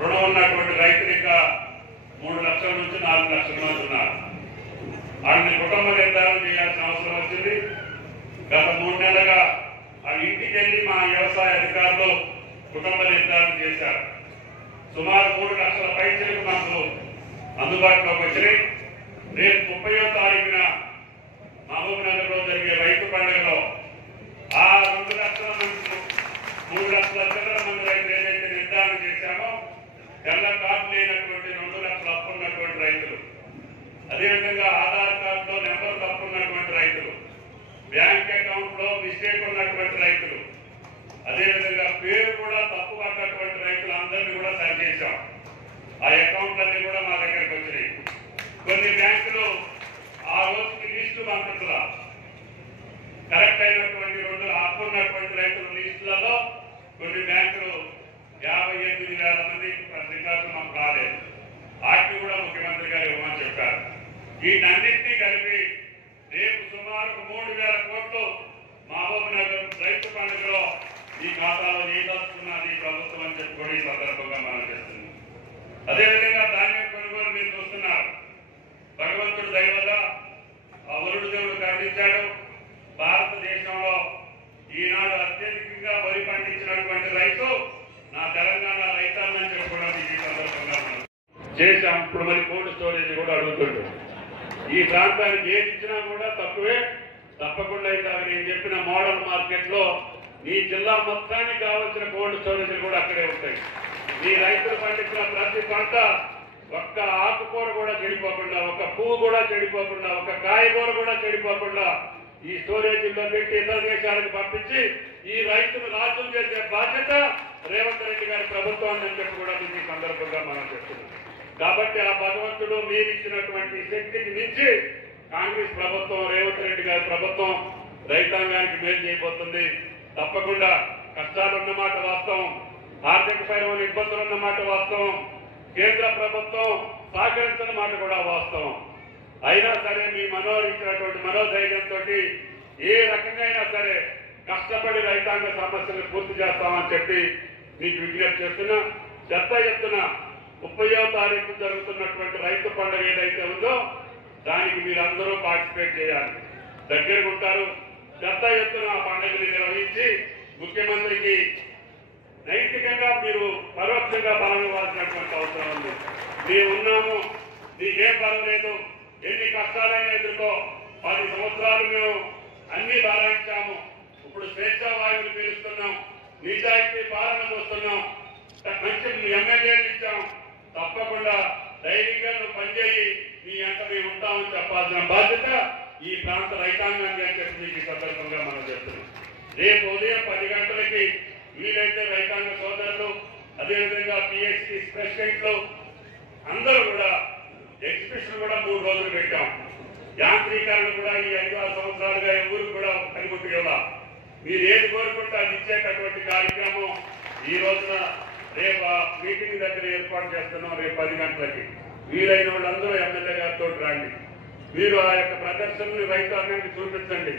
రుణం ఉన్నటువంటి రైతులు ఇంకా 3 లక్షల నుంచి 4 లక్షల మంది ఉన్నారు. వాళ్ళని కుటుంబ నిర్ధారణ చేయాల్సిన అవసరం వచ్చింది. గత 3 నెలలుగా ఆ ఇంటికి వెళ్ళి మా వ్యవసాయ అధికారులు కుటుంబ నిర్ధారణ చేశారు. సుమారు 3 లక్షల పైసలకు మనకు అందుబాటులోకి వచ్చినాయి. రేపు 30వ తారీఖున మహబూబ్ నగర్ లో జరిగే రైతు పండుగలో ఆ 2 లక్షల మంది 3 లక్షల మంది రైతులు ఏదైతే నిర్ధారణ చేశామో తెల్ల కార్డు లేనటువంటి 2 లక్షల అప్పు ఉన్నటువంటి రైతులు, అదేవిధంగా ఆధార్ కార్డులో నెంబర్ తప్పు ఉన్నటువంటి రైతులు, బ్యాంక్ అకౌంట్ లో మిస్టేక్ ఉన్నటువంటి రైతులు, అదేవిధంగా పేరు కూడా తప్పు పడ్డటువంటి రైతులు అందరినీ కూడా సరిచేశాం. ఆ అకౌంట్లన్నీ కూడా మా దగ్గరకు వచ్చినాయి. కొన్ని బ్యాంకులు ఆ రోజుకి లిస్టు పంపించరా, కరెక్ట్ అయినటువంటి 2 అప్పు ఉన్నటువంటి రైతుల లిస్టులలో కొన్ని బ్యాంకులు 58,000 మంది రికార్డులు మాకు రాలేదు. వాటిని కూడా ముఖ్యమంత్రి గారు ఇవ్వమని చెప్పారు. వీటన్నింటినీ కలిపి రేపు సుమారు 3,000 కోట్లు మహబూబ్ నగర్ రైతు పండుగలో ఈ ఖాతాలో ఏదొస్తున్నది ప్రభుత్వం అని చెప్పుకొని ఈ సందర్భంగా మనం చేస్తున్నాం. అదేవిధంగా ధాన్యం కొనుగోలు మీరు చూస్తున్నారు. భగవంతుడు దయ వల్ల ఆ వరుడు దేవుడు కరుణించాడు. భారతదేశంలో ఈనాడు అత్యధికంగా వరి పండించినటువంటి రైతు నా తెలంగాణ రైతాంగం చెప్పుకోవడం ఈ సందర్భంగా మనం చేశాం. ఇప్పుడు మరి కోల్డ్ స్టోరేజ్ కూడా అడుగుతుంటాం. ఈ ప్రాంతానికి ఏది ఇచ్చినా కూడా తక్కువే. తప్పకుండా అయితే నేను చెప్పిన మోడల్ మార్కెట్ లో ఈ జిల్లా మొత్తానికి కావాల్సిన కోల్డ్ స్టోరేజ్ కూడా అక్కడే ఉంటాయి. ఈ రైతులు పండించిన ప్రతి పంట ఒక్క ఆకుకూర కూడా చెడిపోకుండా, ఒక పువ్వు కూడా చెడిపోకుండా, ఒక కాయగూర కూడా చెడిపోకుండా ఈ స్టోరేజీలో పెట్టి ఇతర దేశాలకు పంపించి ఈ రైతులు రాజులు చేసే బాధ్యత రేవంత్ రెడ్డి గారి ప్రభుత్వం అని చెప్పి కూడా ఈ సందర్భంగా మనం చెప్తున్నాం. కాబట్టి ఆ భగవంతుడు మీరు ఇచ్చినటువంటి శక్తికి మించి కాంగ్రెస్ ప్రభుత్వం, రేవంత్ రెడ్డి గారి ప్రభుత్వం రైతాంగానికి మేలు చేయబోతుంది. తప్పకుండా కష్టాలు ఉన్నమాట వాస్తవం, ఆర్థికపరమైన ఇబ్బందులు ఉన్నమాట వాస్తవం, కేంద్ర ప్రభుత్వం సహకరించిన మాట కూడా వాస్తవం. అయినా సరే మీ ఇచ్చినటువంటి మనోధైర్యంతో ఏ రకంగా అయినా సరే కష్టపడి రైతాంగ సమస్యలు పూర్తి చేస్తామని చెప్పి మీకు విజ్ఞప్తి చేస్తున్నా. చెత్త ఎత్తున 30వ తారీఖు జరుగుతున్నటువంటి రైతు పండుగ ఏదైతే ఉందో దానికి మీరందరూ పార్టిసిపేట్ చేయాలి. దగ్గరకు ఉంటారు. చెత్త ఎత్తున ఆ పండుగని నిర్వహించి ముఖ్యమంత్రికి నైతికంగా మీరు పరోక్షంగా బలం ఇవ్వాల్సినటువంటి అవసరం ఉంది. మేమున్నాము, నీకేం పర్వాలేదు, ఎన్ని కష్టాలైనా ఎదుర్కో, 10 సంవత్సరాలు మేము అన్ని బాధించాము. ఇప్పుడు స్వేచ్ఛా వాయువులు పీలుస్తున్నాం, నిజాయితీ పాలన చూస్తున్నాం, మంచి ఎమ్మెల్యేలు ఇచ్చాం. తప్పకుండా ధైర్యంగా నువ్వు పనిచేయి, నీ అంత మేము ఉంటామని చెప్పాల్సిన బాధ్యత ఈ ప్రాంత రైతాంగాన్ని అని చెప్పి మీకు సందర్భంగా మనం చెప్తున్నాం. రేపు ఉదయం 10 గంటలకి వీలైతే రైతాంగ సోదరులు, అదేవిధంగా పిఎస్సి ప్రెసిడెంట్లు అందరూ కూడా ఎగ్జిబిషన్ కూడా 3 రోజులు పెట్టాం. యాంత్రీకరణ కూడా ఈ 5-6 సంవత్సరాలుగా ఎవరు కూడా కనిపెట్టు కదా, మీరు ఏది కోరుకుంటే అది ఇచ్చేటటువంటి కార్యక్రమం ఈ రోజున రేపు ఆ మీటింగ్ దగ్గర ఏర్పాటు చేస్తున్నాం. రేపు 10 గంటలకి వీలైన వాళ్ళందరూ ఎమ్మెల్యే గారితో రండి. మీరు ఆ యొక్క ప్రదర్శనని రైతాంగానికి చూపించండి.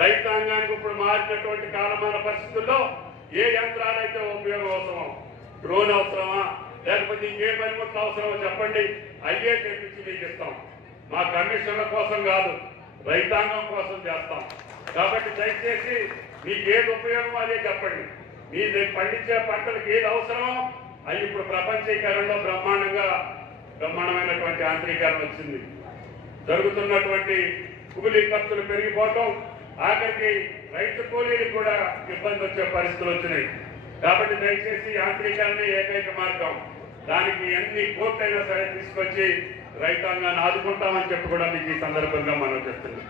రైతాంగానికి ఇప్పుడు మారినటువంటి కాలమాన పరిస్థితుల్లో ఏ యంత్రాలైతే ఉపయోగం అవసరమో, డ్రోన్ అవసరమా లేకపోతే ఇంకే పనిముట్లు అవసరమో చెప్పండి, అయ్యే తెప్పించి మీకు ఇస్తాం. మా కమిషన్ల కోసం కాదు, రైతాంగం కోసం చేస్తాం. కాబట్టి దయచేసి మీకు ఏది ఉపయోగమో అదే చెప్పండి. మీరు పండించే పంటలకు ఏది అవసరమో అవి ఇప్పుడు ప్రపంచీకరణలో బ్రహ్మాండమైనటువంటి యాంత్రీకరణ వచ్చింది. జరుగుతున్నటువంటి కూలీ ఖర్చులు పెరిగిపోవటం, ఆఖరికి రైతు కూలీలకు కూడా ఇబ్బంది వచ్చే పరిస్థితులు వచ్చినాయి. కాబట్టి దయచేసి యాంత్రీకరణ ఏకైక మార్గం. దానికి ఎన్ని కోట్లైనా సరే తీసుకొచ్చి రైతాంగాన్ని ఆదుకుంటామని చెప్పి కూడా మీకు ఈ సందర్భంగా మనం చెప్తున్నాం.